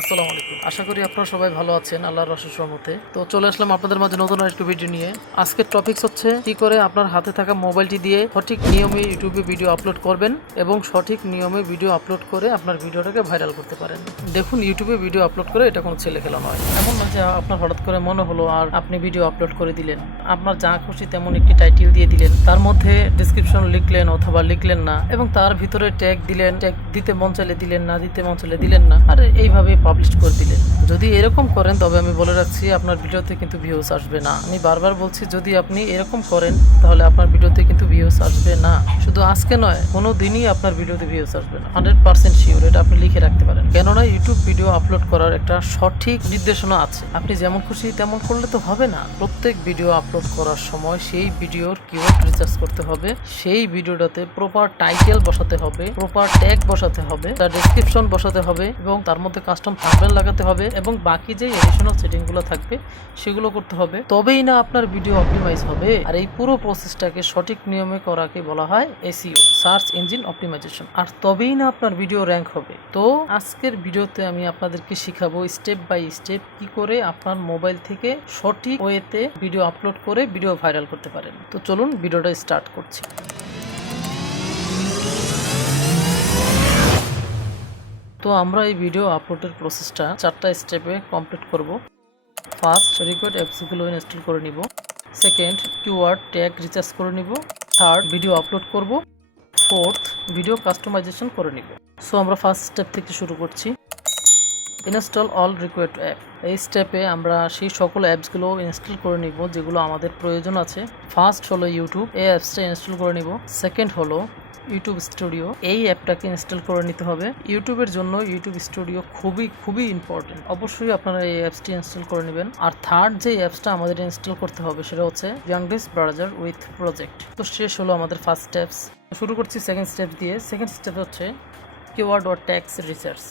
আসসালামু আলাইকুম। আশা করি আপনারা সবাই ভালো আছেন আল্লাহর অশেষ রহমতে। তো চলে আসলাম আপনাদের মাঝে নতুন আরেকটি ভিডিও নিয়ে। আজকের টপিকস হচ্ছে কি করে আপনার হাতে থাকা মোবাইলটি দিয়ে সঠিক নিয়মে ইউটিউবে ভিডিও আপলোড করবেন এবং সঠিক নিয়মে ভিডিও আপলোড করে আপনার ভিডিওটাকে ভাইরাল করতে পারেন। দেখুন, ইউটিউবে ভিডিও আপলোড করে এটা কোনো ছেলে খেলা নয়। এমন না যে আপনার হঠাৎ করে মনে হলো আর আপনি ভিডিও আপলোড করে দিলেন, আপনার যা খুশি তেমন একটি টাইটেল দিয়ে দিলেন, তার মধ্যে ডেসক্রিপশন লিখলেন অথবা লিখলেন না এবং তার ভিতরে ট্যাগ দিলেন, ট্যাগ দিতে মন চাইলে দিলেন, না দিতে মন চাইলে দিলেন না, আর এইভাবে পাবলিশ করে দিলেন। যদি এরকম করেন তবে আমি বলে রাখছি আপনার ভিডিওতে কিন্তু ভিউজ আসবে না। আমি বারবার বলছি, যদি আপনি এরকম করেন তাহলে আপনার ভিডিওতে কিন্তু ভিউজ আসবে না। শুধু আজকে নয়, কোনো দিনই আপনার ভিডিওতে ভিউজ আসবে না। 100% শিওর, এটা আপনি লিখে রাখতে পারেন। কেননা ইউটিউব ভিডিও আপলোড করার একটা সঠিক নির্দেশনা আছে। আপনি যেমন খুশি তেমন করলে তো হবে না। প্রত্যেক ভিডিও আপলোড করার সময় সেই ভিডিওর কিওয়ার্ড রিসার্চ করতে হবে, সেই ভিডিওটাতে প্রপার টাইটেল বসাতে হবে, প্রপার ট্যাগ বসাতে হবে, তার ডেসক্রিপশন বসাতে হবে এবং তার মধ্যে কাস্টম থাম্বনেল লাগাতে হবে এবং বাকি যে এডিশনাল সেটিংগুলো থাকবে সেগুলো করতে হবে। তবেই না আপনার ভিডিও অপটিমাইজ হবে। আর এই পুরো প্রসেসটাকে সঠিক নিয়মে করাকে বলা হয় এসইও, সার্চ ইঞ্জিন অপটিমাইজেশন। আর তবেই না আপনার ভিডিও র্যাঙ্ক হবে। তো আজকের ভিডিওতে আমি আপনাদেরকে শিখাবো স্টেপ বাই স্টেপ কি করে আপনার মোবাইল থেকে সঠিক ওয়েতে ভিডিও আপলোড করে ভিডিও ভাইরাল করতে পারেন। তো চলুন ভিডিওটা স্টার্ট করছি। তো আমরা এই ভিডিও আপলোডের প্রসেসটা 4টা স্টেপে কমপ্লিট করব। ফার্স্ট, রিকোয়ার্ড অ্যাপসগুলো ইনস্টল করে নিব। সেকেন্ড, কিওয়ার্ড ট্যাগ রিসার্চ করে নিব। থার্ড, ভিডিও আপলোড করব। ফোর্থ, ভিডিও কাস্টমাইজেশন করে নিব। সো আমরা ফার্স্ট স্টেপ থেকে শুরু করছি। Install all required app. এই স্টেপে আমরা সেই সকল অ্যাপসগুলো ইনস্টল করে নিব যেগুলো আমাদের প্রয়োজন আছে। ফার্স্ট হলো ইউটিউব, এই অ্যাপসটা ইনস্টল করে নিব। সেকেন্ড হলো ইউটিউব স্টুডিও, এই অ্যাপটাকে ইনস্টল করে নিতে হবে। ইউটিউবের জন্য ইউটিউব স্টুডিও খুবই ইম্পর্টেন্ট, অবশ্যই আপনারা এই অ্যাপসটি ইনস্টল করে নেবেন। আর থার্ড যে অ্যাপসটা আমাদের ইনস্টল করতে হবে সেটা হচ্ছে ইয়াংডিস্ক ব্রাউজার উইথ প্রজেক্ট। তো শেষ হলো আমাদের ফার্স্ট স্টেপস। শুরু করছি সেকেন্ড স্টেপ দিয়ে। সেকেন্ড স্টেপ হচ্ছে কিওয়ার্ড অর ট্যাগস রিসার্চ।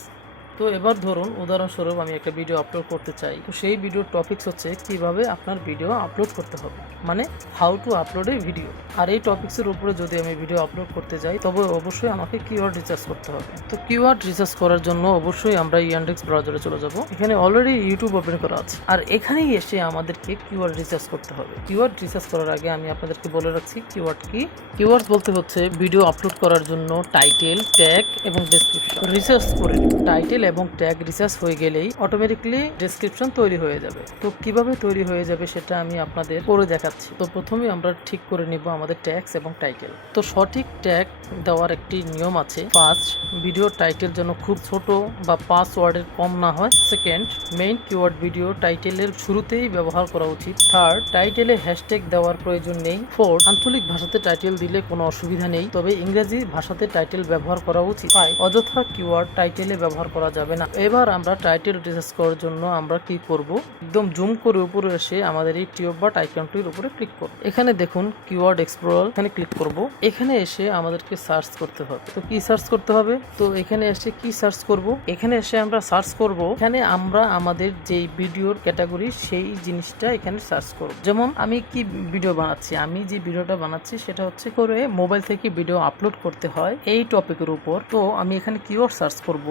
তো এবার ধরুন, উদাহরণস্বরূপ আমি একটা ভিডিও আপলোড করতে চাই। তো সেই ভিডিওর টপিকস হচ্ছে কিভাবে আপনার ভিডিও আপলোড করতে হবে, মানে how to upload a video. আর এই টপিক্সের উপরে যদি আমি ভিডিও আপলোড করতে যাই তবে অবশ্যই আমাকে কিওয়ার্ড রিসার্চ করতে হবে। তো কিওয়ার্ড রিসার্চ করার জন্য অবশ্যই আমরা ইয়ান্ডেক্স ব্রাউজারে চলে যাব। এখানে অলরেডি ইউটিউব ওপেন করা আছে, আর এখানেই এসে আমাদেরকে কিওয়ার্ড রিসার্চ করতে হবে। কিওয়ার্ড রিসার্চ করার আগে আমি আপনাদেরকে বলে রাখছি কিওয়ার্ড কি। কিওয়ার্ড বলতে হচ্ছে ভিডিও আপলোড করার জন্য টাইটেল, ট্যাগ এবং ডেসক্রিপশন রিসার্চ করে নিব। টাইটেল এবং ট্যাগ রিসার্চ হয়ে গেলেই অটোমেটিকলি ডেসক্রিপশন তৈরি হয়ে যাবে। তো কিভাবে তৈরি হয়ে যাবে সেটা আমি আপনাদের করে দেখাচ্ছি। তো প্রথমে আমরা ঠিক করে নিব আমাদের ট্যাগস এবং টাইটেল। তো সঠিক ট্যাগ দেওয়ার একটি নিয়ম আছে। ফার্স্ট, ভিডিও টাইটেল যেন খুব ছোট বা 5 ওয়ার্ডের কম না হয়। সেকেন্ড, মেইন কিওয়ার্ড ভিডিও টাইটেলের শুরুতেই ব্যবহার করা উচিত। থার্ড, টাইটেলে হ্যাশট্যাগ দেওয়ার প্রয়োজন নেই। ফোর্থ, আঞ্চলিক ভাষাতে টাইটেল দিলে কোনো অসুবিধা নেই, তবে ইংরেজি ভাষাতে টাইটেল ব্যবহার করা উচিত। অযথা কিওয়ার্ড টাইটেলে ব্যবহার করা যাবে না। এবার আমরা টাইটেল রিসার্চ করার জন্য আমরা কি করব, একদম জুম করে উপরে এসে আমাদের এই টিউব বা আইকনটির উপরে ক্লিক করব। এখানে দেখুন কিওয়ার্ড এক্সপ্লোরার, এখানে ক্লিক করব। এখানে এসে আমাদেরকে সার্চ করতে হবে। তো কি সার্চ করতে হবে? তো এখানে এসে কি সার্চ করব? এখানে এসে আমরা সার্চ করব, এখানে আমরা আমাদের যেই ভিডিওর ক্যাটাগরি সেই জিনিসটা এখানে সার্চ করব। যেমন আমি কি ভিডিও বানাচ্ছি, আমি যে ভিডিওটা বানাচ্ছি সেটা হচ্ছে করে মোবাইল থেকে ভিডিও আপলোড করতে হয় এই টপিকের উপর। তো আমি এখানে কিওয়ার্ড সার্চ করব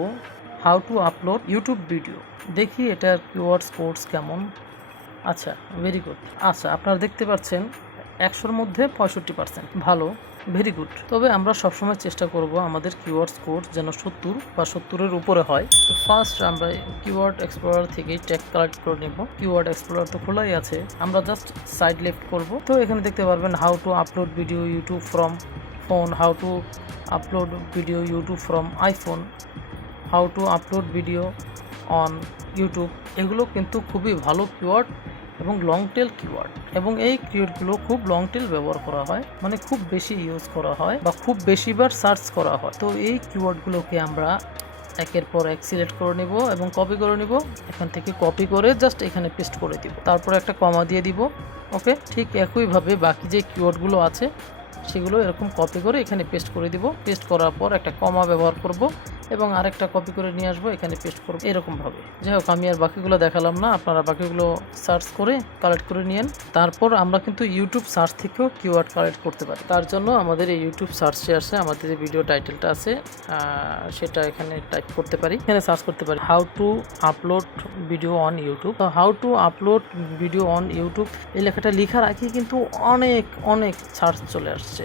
how to upload YouTube video. দেখি এটার কিওয়ার্ড স্কোর্স কেমন। আচ্ছা, ভেরি গুড। আচ্ছা, আপনারা দেখতে পাচ্ছেন 100-র মধ্যে 65%, ভালো, ভেরি গুড। তবে আমরা সবসময় চেষ্টা করব আমাদের কিওয়ার্ড স্কোর যেন 70 বা 70-এর উপরে হয়। তো ফার্স্ট আমরা কিওয়ার্ড এক্সপ্লোরার থেকে ট্যাগ কালেক্ট করে নেব। কিওয়ার্ড এক্সপ্লোরার তো খোলাই আছে, আমরা জাস্ট সাইড লেফট করব। তো এখানে দেখতে পারবেন how to upload video YouTube from phone, how to upload video YouTube from iPhone, how to upload video on YouTube. এগুলো কিন্তু খুবই ভালো কিওয়ার্ড এবং লং টেল কিওয়ার্ড, এবং এই কিওয়ার্ডগুলো খুব লং টেল ব্যবহার করা হয়, মানে খুব বেশি ইউজ করা হয় বা খুব বেশিবার সার্চ করা হয়। তো এই কিওয়ার্ডগুলোকে আমরা একের পর এক সিলেক্ট করে নেব এবং কপি করে নেব। এখান থেকে কপি করে জাস্ট এখানে পেস্ট করে দিব, তারপর একটা কমা দিয়ে দিব। ওকে, ঠিক একইভাবে বাকি যে কিওয়ার্ডগুলো আছে সেগুলো এরকম কপি করে এখানে পেস্ট করে দিব। পেস্ট করার পর একটা কমা ব্যবহার করব এবং আরেকটা কপি করে নিয়ে আসবো, এখানে পেস্ট করবো এরকম ভাবে। যাই হোক, আমি আর বাকিগুলো দেখালাম না, আপনারা বাকিগুলো সার্চ করে কালেক্ট করে নিয়েন। তারপর আমরা কিন্তু ইউটিউব সার্চ থেকেও কিওয়ার্ড কালেক্ট করতে পারি। তার জন্য আমাদের এই ইউটিউব সার্চে আসে আমাদের যে ভিডিও টাইটেলটা আছে সেটা এখানে টাইপ করতে পারি, এখানে সার্চ করতে পারি how to upload video on YouTube. তো how to upload video on YouTube এই লেখাটা লেখার আগে কিন্তু অনেক সার্চ চলে আসছে।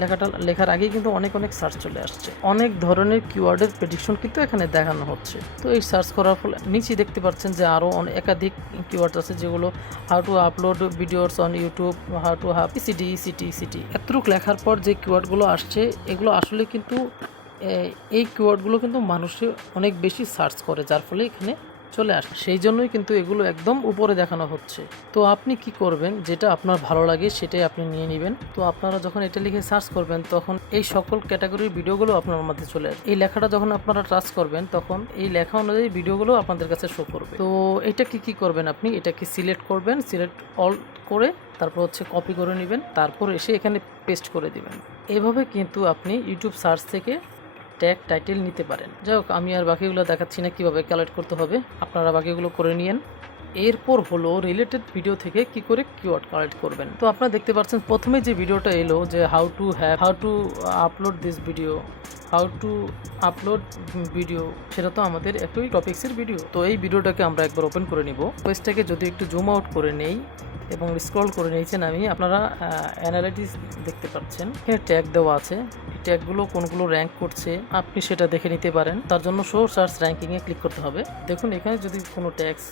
লেখাটা লেখার আগেই কিন্তু অনেক সার্চ চলে আসছে। অনেক ধরনের কিওয়ার্ডের প্রেডিকশন কিন্তু এখানে দেখানো হচ্ছে। তো এই সার্চ করার ফলে নিচে দেখতে পাচ্ছেন যে আরও একাধিক কিওয়ার্ড আছে, যেগুলো how to upload videos on YouTube, how to hub city এতটুক লেখার পর যে কিওয়ার্ডগুলো আসছে, এগুলো আসলে কিন্তু এই কিওয়ার্ডগুলো কিন্তু মানুষে অনেক বেশি সার্চ করে, যার ফলে এখানে চলে আসে। সেই জন্যই কিন্তু এগুলো একদম উপরে দেখানো হচ্ছে। তো আপনি কি করবেন, যেটা আপনার ভালো লাগে সেটাই আপনি নিয়ে নেবেন। তো আপনারা যখন এটা লিখে সার্চ করবেন, তখন এই সকল ক্যাটাগরির ভিডিওগুলো আপনার মধ্যে চলে আসবে। এই লেখাটা যখন আপনারা টাচ করবেন, তখন এই লেখা অনুযায়ী ভিডিওগুলো আপনাদের কাছে শো করবে। তো এটা কি করবেন, আপনি এটাকে সিলেক্ট করবেন, সিলেক্ট অল করে তারপর হচ্ছে কপি করে নেবেন, তারপর এসে এখানে পেস্ট করে দিবেন। এভাবে কিন্তু আপনি ইউটিউব সার্চ থেকে ট্যাগ টাইটেল নিতে পারেন। যাই হোক, আমি আর বাকিগুলো দেখাচ্ছি না কিভাবে কালেক্ট করতে হবে, আপনারা বাকিগুলো করে নিয়েন। এরপর হলো রিলেটেড ভিডিও থেকে কি করে কিওয়ার্ড কালেক্ট করবেন। তো আপনারা দেখতে পাচ্ছেন প্রথমে যে ভিডিওটা এলো যে how to upload this video, how to upload video, সেটা তো আমাদের একই টপিক্সের ভিডিও। তো এই ভিডিওটাকে আমরা একবার ওপেন করে নিব। পেজটাকে যদি একটু জুম আউট করে নেই এবং স্ক্রল করে নিয়েছেন, আপনারা অ্যানালাইটিস দেখতে পাচ্ছেন, এখানে ট্যাগ দেওয়া আছে। এই ট্যাগগুলো কোনগুলো র্যাঙ্ক করছে আপনি সেটা দেখে নিতে পারেন। তার জন্য শো সার্চ র্যাঙ্কিংয়ে ক্লিক করতে হবে। দেখুন এখানে যদি কোনো ট্যাগস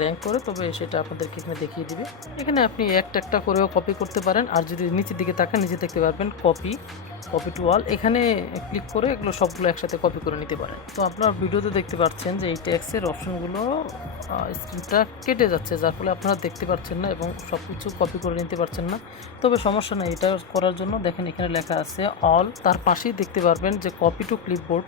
র্যাঙ্ক করে তবে সেটা আপনাদেরকে এখানে দেখিয়ে দিবে। এখানে আপনি একটা করেও কপি করতে পারেন, আর যদি নিচের দিকে তাকান নিচে দেখতে পারবেন কপি টু অল, এখানে ক্লিক করে এগুলো সবগুলো একসাথে কপি করে নিতে পারেন। তো আপনার ভিডিওতে দেখতে পাচ্ছেন যে এই ট্যাক্সের অপশনগুলো স্ক্রিনটা কেটে যাচ্ছে, যার ফলে আপনারা দেখতে পাচ্ছেন না এবং সব কিছু কপি করে নিতে পারছেন না। তবে সমস্যা নেই, এটা করার জন্য দেখেন এখানে লেখা আছে অল, তার পাশেই দেখতে পারবেন যে কপি টু ক্লিপবোর্ড।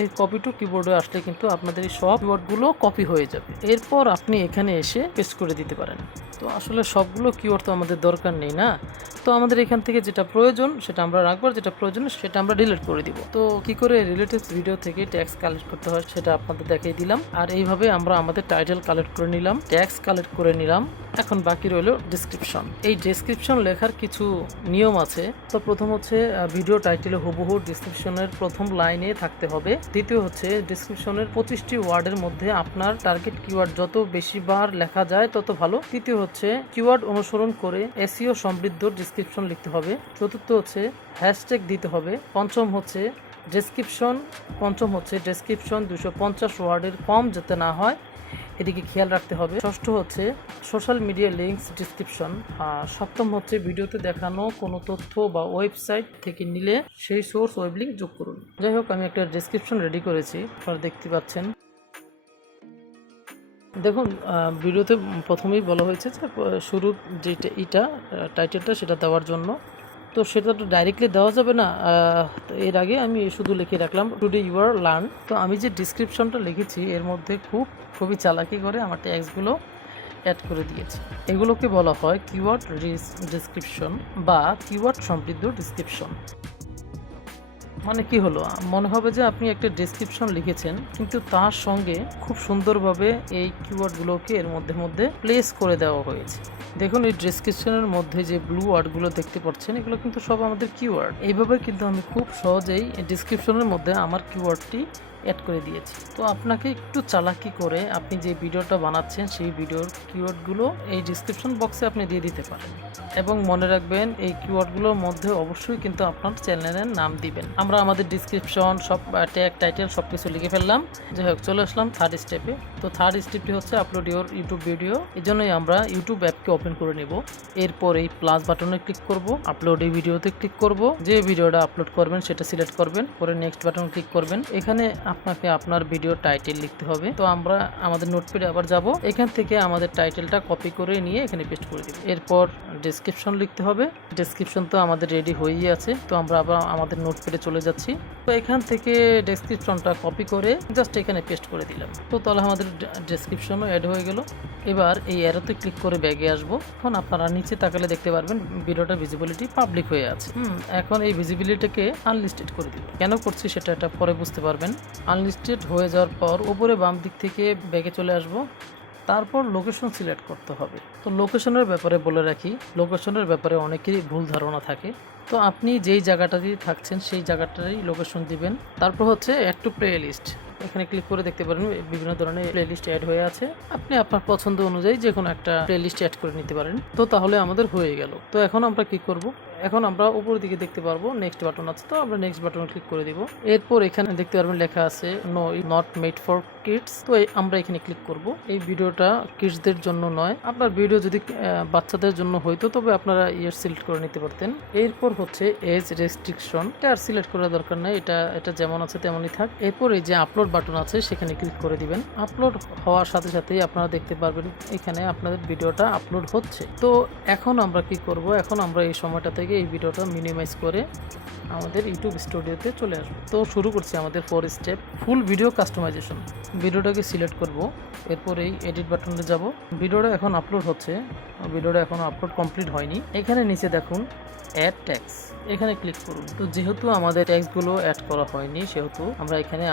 এই কপি টু কিবোর্ডে আসলে কিন্তু আপনাদের এই সব কিওয়ার্ডগুলো কপি হয়ে যাবে। এরপর আপনি এখানে এসে পেস্ট করে দিতে পারেন। তো আসলে সবগুলো কিওয়ার্ড তো আমাদের দরকার নেই না, তো আমাদের এখান থেকে যেটা প্রয়োজন সেটা আমরা রাখবো, যেটা প্রয়োজন সেটা আমরা ডিলিট করে দিব। তো কি করে রিলেটেড ভিডিও থেকে ট্যাক্স কালেক্ট করতে হয় সেটা আপনাদের দেখিয়ে দিলাম। আর এইভাবে আমরা আমাদের টাইটেল কালেক্ট করে নিলাম, ট্যাক্স কালেক্ট করে নিলাম। এখন বাকি রইল ডেসক্রিপশন। এই ডেসক্রিপশন লেখার কিছু নিয়ম আছে। তো প্রথম হচ্ছে ভিডিও টাইটেলে হুবহু ডেসক্রিপশনের প্রথম লাইনে থাকতে হবে। দ্বিতীয় হচ্ছে ডেসক্রিপশনের 25টি ওয়ার্ডের মধ্যে আপনার টার্গেট কিওয়ার্ড যত বেশি বার লেখা যায় তত ভালো। তৃতীয় হচ্ছে কিওয়ার্ড অনুসরণ করে এসইও সমৃদ্ধ ডেসক্রিপশন লিখতে হবে। চতুর্থ হচ্ছে হ্যাশট্যাগ দিতে হবে। পঞ্চম হচ্ছে ডেসক্রিপশন 250 ওয়ার্ডের কম যাতে না হয়, এদিকে খেয়াল রাখতে হবে। ষষ্ঠ হচ্ছে সোশ্যাল মিডিয়া লিঙ্কস ডিসক্রিপশন। সপ্তম হচ্ছে ভিডিওতে দেখানো কোনো তথ্য বা ওয়েবসাইট থেকে নিলে সেই সোর্স ওয়েব লিঙ্ক যোগ করুন। যাই হোক, আমি একটা ডেসক্রিপশন রেডি করেছি, আপনারা দেখতে পাচ্ছেন। দেখুন ভিডিওতে প্রথমেই বলা হয়েছে যে শুরুর যেটা টাইটেলটা সেটা দেওয়ার জন্য, তো সেটা তো ডাইরেক্টলি দেওয়া যাবে না। এর আগে আমি শুধু লিখে রাখলাম টুডে ইউ আর লার্ন। তো আমি যে ডিসক্রিপশনটা লিখেছি এর মধ্যে খুবই চালাকি করে আমার ট্যাগসগুলো অ্যাড করে দিয়েছি। এগুলোকে বলা হয় কিওয়ার্ড ডিসক্রিপশন বা কিওয়ার্ড সমৃদ্ধ ডিসক্রিপশন। মানে কি হলো, মনে হবে যে আপনি একটা ডেসক্রিপশন লিখেছেন কিন্তু তার সঙ্গে খুব সুন্দরভাবে এই কিওয়ার্ডগুলোকে এর মধ্যে প্লেস করে দেওয়া হয়েছে। দেখুন এই ডেসক্রিপশনের মধ্যে যে ব্লু ওয়ার্ডগুলো দেখতে পাচ্ছেন এগুলো কিন্তু সব আমাদের কিওয়ার্ড। এইভাবে কিন্তু আমি খুব সহজেই ডেসক্রিপশনের মধ্যে আমার কিওয়ার্ডটি অ্যাড করে দিয়েছি। তো আপনাকে একটু চালাকি করে আপনি যে ভিডিওটা বানাচ্ছেন সেই ভিডিওর কিওয়ার্ডগুলো এই ডেসক্রিপশন বক্সে আপনি দিয়ে দিতে পারেন। এবং মনে রাখবেন এই কিওয়ার্ডগুলোর মধ্যে অবশ্যই কিন্তু আপনার চ্যানেলের নাম দিবেন। আমরা আমাদের ডিসক্রিপশন সব ট্যাগ টাইটেল সব কিছু লিখে ফেললাম। যাই হোক, চলে আসলাম থার্ড স্টেপে। তো থার্ড স্টেপটি হচ্ছে আপলোড ইউর ইউটিউব ভিডিও। এই জন্যই আমরা ইউটিউব অ্যাপকে ওপেন করে নেব। এরপর এই প্লাস বাটনে ক্লিক করব, আপলোড এই ভিডিওতে ক্লিক করব, যে ভিডিওটা আপলোড করবেন সেটা সিলেক্ট করবেন, পরে নেক্সট বাটন ক্লিক করবেন। এখানে আপনাকে আপনার ভিডিও টাইটেল লিখতে হবে। তো আমরা আমাদের নোটপ্যাডে আবার যাব, এখান থেকে আমাদের টাইটেলটা কপি করে নিয়ে এখানে পেস্ট করে দিব। এরপর ডেসক্রিপশন লিখতে হবে। ডেসক্রিপশন তো আমাদের রেডি হয়েই আছে, তো আমরা আবার আমাদের নোটপ্যাডে চলে যাচ্ছি। তো এখান থেকে ডেসক্রিপশনটা কপি করে জাস্ট এখানে পেস্ট করে দিলাম। তো তাহলে আমাদের ডেসক্রিপশনও অ্যাড হয়ে গেল। এবার এই অ্যারোতে ক্লিক করে ব্যাগে আসবো। এখন আপনারা নিচে তাকালে দেখতে পারবেন ভিডিওটা ভিজিবিলিটি পাবলিক হয়ে আছে। এখন এই ভিজিবিলিটিকে আনলিস্টেড করে দিব। কেন করছি সেটা পরে বুঝতে পারবেন। আনলিস্টেড হয়ে যাওয়ার পর উপরে বাম দিক থেকে ব্যাগে চলে আসবো। তারপর লোকেশন সিলেক্ট করতে হবে। তো লোকেশনের ব্যাপারে বলে রাখি, লোকেশনের ব্যাপারে অনেকেরই ভুল ধারণা থাকে। তো আপনি যেই জায়গাটাতে থাকছেন সেই জায়গাটারই লোকেশন দিবেন। তারপর হচ্ছে অ্যাড টু প্লে লিস্ট, এখানে ক্লিক করে দেখতে পারেন বিভিন্ন ধরনের প্লে লিস্ট অ্যাড হয়ে আছে। আপনি আপনার পছন্দ অনুযায়ী যে কোনো একটা প্লে লিস্ট অ্যাড করে নিতে পারেন। তো তাহলে আমাদের হয়ে গেল। তো এখন আমরা কি করব, এখন আমরা উপরের দিকে দেখতে পারবো নেক্সট বাটন আছে, তো আমরা নেক্সট বাটনে ক্লিক করে দিব। এরপর এখানে দেখতে পারবেন লেখা আছে no not made for kids. তো আমরা এখানে ক্লিক করব। এই ভিডিওটা কিডসদের জন্য নয়। আপনার ভিডিও যদি বাচ্চাদের জন্য হইতো তবে আপনারা ইয়ার সিলেক্ট করে নিতে পারতেন। এরপর হচ্ছে এজ রেস্ট্রিকশন, এটা আর সিলেক্ট করার দরকার নেই, এটা যেমন আছে তেমনই থাক। এরপর এই যে আপলোড বাটন আছে সেখানে ক্লিক করে দিবেন। আপলোড হওয়ার সাথে সাথেই আপনারা দেখতে পারবেন এখানে আপনাদের ভিডিওটা আপলোড হচ্ছে। তো এখন আমরা কি করব, এখন আমরা এই সময়টা থেকে এই ভিডিওটা মিনিমাইজ করে আমাদের ইউটিউব স্টুডিওতে চলে আসবো। তো শুরু করছি আমাদের 4 স্টেপ ফুল ভিডিও কাস্টমাইজেশন। ভিডিওটাকে সিলেক্ট করব, এরপর এই এডিট বাটনে যাব। ভিডিওটা এখন আপলোড হচ্ছে, ভিডিওটা এখন আপলোড কমপ্লিট হয়নি। এখানে নিচে দেখুন অ্যাড ট্যাক্স, এখানে ক্লিক করুন। তো যেহেতু আমাদের ট্যাক্সগুলো অ্যাড করা হয়নি সেহেতু আমরা এখানে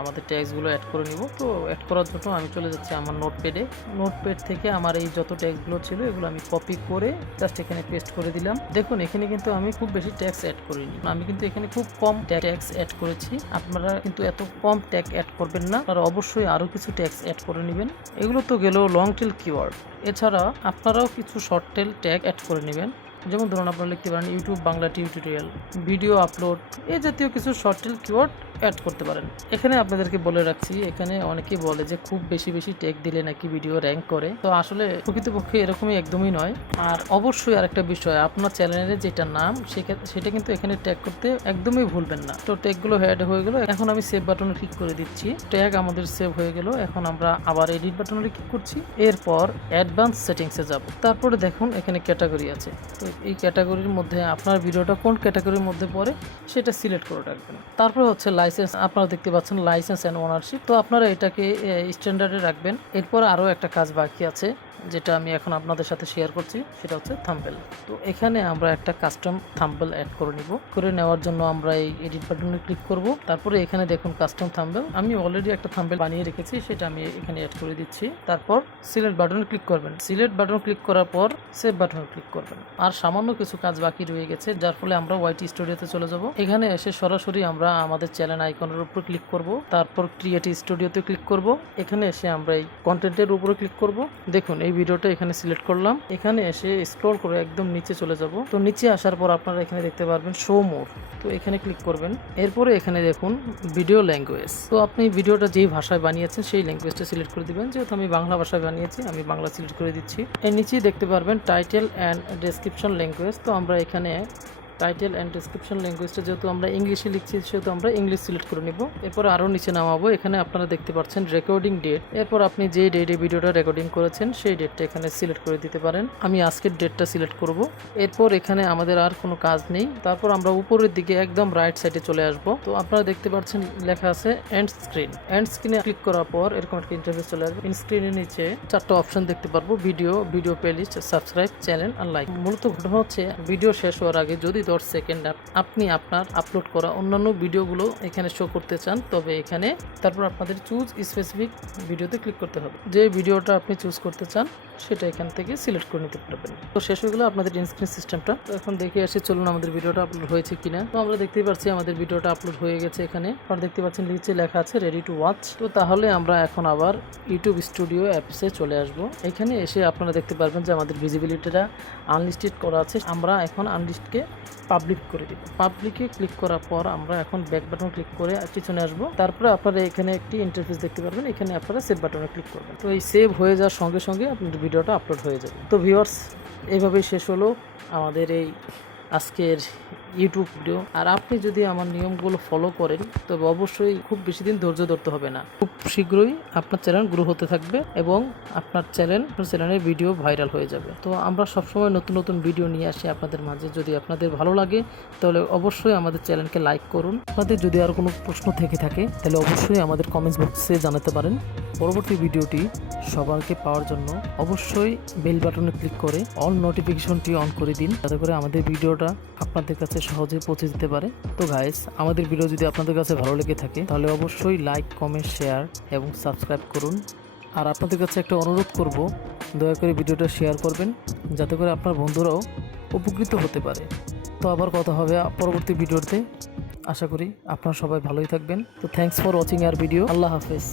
আমাদের ট্যাক্সগুলো অ্যাড করে নিব। তো অ্যাড করার জন্য আমি চলে যাচ্ছি আমার নোটপ্যাডে। নোটপ্যাড থেকে আমার এই যত ট্যাক্সগুলো ছিল এগুলো আমি কপি করে জাস্ট এখানে পেস্ট করে দিলাম। দেখুন এখানে কিন্তু আমি খুব বেশি ট্যাক্স অ্যাড করিনি, আমি কিন্তু এখানে খুব কম ট্যাক্স অ্যাড করেছি। আপনারা কিন্তু এত কম ট্যাগ অ্যাড করবেন না, তারা অবশ্যই আরও কিছু ট্যাক্স অ্যাড করে নেবেন। এগুলো তো গেল লং টেল কিওয়ার্ড। এছাড়া আপনারাও কিছু শর্ট টেল ট্যাগ অ্যাড করে নেবেন। যেমন ধরুন আপনারা লিখতে পারেন YouTube Bangla tutorial, video upload, এই জাতীয় কিছু শর্ট টেল কিওয়ার্ড অ্যাড করতে পারেন। এখানে আপনাদেরকে বলে রাখছি, এখানে অনেকেই বলে যে খুব বেশি বেশি ট্যাগ দিলে নাকি ভিডিও র্যাঙ্ক করে। তো আসলে প্রকৃতপক্ষে এরকমই একদমই নয়। আর অবশ্যই আরেকটা বিষয়, আপনার চ্যানেলের যেটা নাম সেটা কিন্তু এখানে ট্যাগ করতে একদমই ভুলবেন না। তো ট্যাগগুলো অ্যাড হয়ে গেল। এখন আমি সেভ বাটনে ক্লিক করে দিচ্ছি। ট্যাগ আমাদের সেভ হয়ে গেল। এখন আমরা আবার এডিট বাটনে ক্লিক করছি। এরপর অ্যাডভান্স সেটিংসে যাব। তারপরে দেখুন এখানে ক্যাটাগরি আছে। তো এই ক্যাটাগরির মধ্যে আপনার ভিডিওটা কোন ক্যাটাগরির মধ্যে পড়ে সেটা সিলেক্ট করে রাখবেন। তারপর হচ্ছে লাইসেন্স, আপনারা দেখতে পাচ্ছেন লাইসেন্স অ্যান্ড ওনারশিপ। তো আপনারা এটাকে স্ট্যান্ডার্ডে রাখবেন। এরপর আরও একটা কাজ বাকি আছে যেটা আমি এখন আপনাদের সাথে শেয়ার করছি, সেটা হচ্ছে থাম্বনেল। তো এখানে আমরা একটা কাস্টম থাম্বনেল অ্যাড করে নিব। করে নেওয়ার জন্য আমরা এই এডিট বাটনে ক্লিক করব। তারপরে এখানে দেখুন কাস্টম থাম্বনেল, আমি অলরেডি একটা থাম্বনেল বানিয়ে রেখেছি, সেটা আমি এখানে অ্যাড করে দিচ্ছি। তারপর সিলেক্ট বাটনে ক্লিক করবেন। সিলেক্ট বাটন ক্লিক করার পর সেভ বাটনে ক্লিক করবেন। আর সামান্য কিছু কাজ বাকি রয়ে গেছে, যার ফলে আমরা ওয়াইটি স্টুডিওতে চলে যাব। এখানে এসে সরাসরি আমরা আমাদের চ্যানেল আইকনের উপর ক্লিক করব। তারপর ক্রিয়েটিভ স্টুডিওতে ক্লিক করব। এখানে এসে আমরা এই কন্টেন্টের উপরে ক্লিক করব। দেখুন এই ভিডিওটা এখানে সিলেক্ট করলাম। এখানে এসে স্ক্রল করে একদম নিচে চলে যাব। তো নিচে আসার পর আপনারা এখানে দেখতে পারবেন শো মোর। তো এখানে ক্লিক করবেন। এরপরে এখানে দেখুন ভিডিও ল্যাঙ্গুয়েজ। তো আপনি ভিডিওটা যেই ভাষায় বানিয়েছেন সেই ল্যাঙ্গুয়েজটা সিলেক্ট করে দিবেন। যেহেতু আমি বাংলা ভাষায় বানিয়েছি, আমি বাংলা সিলেক্ট করে দিচ্ছি। এর নিচেই দেখতে পারবেন টাইটেল অ্যান্ড ডেসক্রিপশন ল্যাঙ্গুয়েজ। তো আমরা এখানে টাইটেল অ্যান্ড ডেসক্রিপশন ল্যাঙ্গুয়েজটা যেহেতু আমরা ইংলিশে লিখছি সেহেতু আমরা ইংলিশ সিলেক্ট করে নিব। এরপর আরও নিচে নামাবো। এখানে আপনারা দেখতে পাচ্ছেন রেকর্ডিং ডেট। এরপর আপনি যে ডেটে ভিডিওটা রেকর্ডিং করেছেন সেই ডেটটা এখানে সিলেক্ট করে দিতে পারেন। আমি আজকের ডেটটা সিলেক্ট করব। এরপর এখানে আমাদের আর কোনো কাজ নেই। তারপর আমরা উপরের দিকে একদম রাইট সাইডে চলে আসব। তো আপনারা দেখতে পাচ্ছেন লেখা আছে এন্ড স্ক্রিন। এন্ড স্ক্রিনে ক্লিক করার পর এরকম একটা ইন্টারফেস চলে আসবে। স্ক্রিনের নিচে 4টা অপশন দেখতে পারবো, ভিডিও প্লেলিস্ট, সাবস্ক্রাইব, চ্যানেল আর লাইক। মূলত ঘটনা হচ্ছে ভিডিও শেষ হওয়ার আগে যদি 10 সেকেন্ড আপনি আপনার আপলোড করা অন্যান্য ভিডিওগুলো এখানে শো করতে চান, তবে এখানে তারপর আপনাদের চুজ স্পেসিফিক ভিডিওতে ক্লিক করতে হবে। যে ভিডিওটা আপনি চুজ করতে চান সেটা এখান থেকে সিলেক্ট করে নিতে পারবেন। তো শেষ হয়ে গেল আপনাদের ইনস্ক্রিন সিস্টেমটা। তো এখন দেখে আসি চলুন আমাদের ভিডিওটা আপলোড হয়েছে কিনা। তো আমরা দেখতেই পাচ্ছি আমাদের ভিডিওটা আপলোড হয়ে গেছে। এখানে আপনারা দেখতে পাচ্ছেন নিচে লেখা আছে রেডি টু ওয়াচ। তো তাহলে আমরা এখন আবার ইউটিউব স্টুডিও অ্যাপসে চলে আসব। এখানে এসে আপনারা দেখতে পারবেন যে আমাদের ভিজিবিলিটিটা আনলিস্টেড করা আছে। আমরা এখন আনলিস্টকে পাবলিক করে দিব। পাবলিকে ক্লিক করার পর আমরা এখন ব্যাক বাটন ক্লিক করে পিছনে আসবো। তারপরে আপনারা এখানে একটি ইন্টারফেস দেখতে পারবেন। এখানে আপনারা সেভ বাটনে ক্লিক করবেন। তো এই সেভ হয়ে যাওয়ার সঙ্গে সঙ্গে আপনাদের ভিডিওটা আপলোড হয়ে যাবে। তো ভিউয়ার্স, এইভাবেই শেষ হলো আমাদের এই আজকের ইউটিউব ভিডিও। আর আপনি যদি আমার নিয়মগুলো ফলো করেন তবে অবশ্যই খুব বেশি দিন ধৈর্য ধরতে হবে না, খুব শীঘ্রই আপনার চ্যানেল গ্রো হতে থাকবে এবং আপনার চ্যানেলের ভিডিও ভাইরাল হয়ে যাবে। তো আমরা সবসময় নতুন নতুন ভিডিও নিয়ে আসি আপনাদের মাঝে। যদি আপনাদের ভালো লাগে তাহলে অবশ্যই আমাদের চ্যানেলকে লাইক করুন। আপনাদের যদি আর কোনো প্রশ্ন থেকে থাকে তাহলে অবশ্যই আমাদের কমেন্টস বক্সে জানাতে পারেন। পরবর্তী ভিডিওটি সবাইকে পাওয়ার জন্য অবশ্যই বেল বাটনে ক্লিক করে অল নোটিফিকেশনটি অন করে দিন, যাতে করে আমাদের ভিডিওটা আপনাদের কাছে সহজে পৌঁছে যেতে পারে। তো গাইস, আমাদের ভিডিও যদি আপনাদের কাছে ভালো লেগে থাকে তাহলে অবশ্যই লাইক, কমেন্ট, শেয়ার এবং সাবস্ক্রাইব করুন। আর আপনাদের কাছে একটা অনুরোধ করব, দয়া করে ভিডিওটা শেয়ার করবেন যাতে করে আপনার বন্ধুরাও উপকৃত হতে পারে। তো আবার কথা হবে পরবর্তী ভিডিওতে। আশা করি আপনারা সবাই ভালোই থাকবেন। তো thanks for watching our video. আল্লাহ হাফেজ।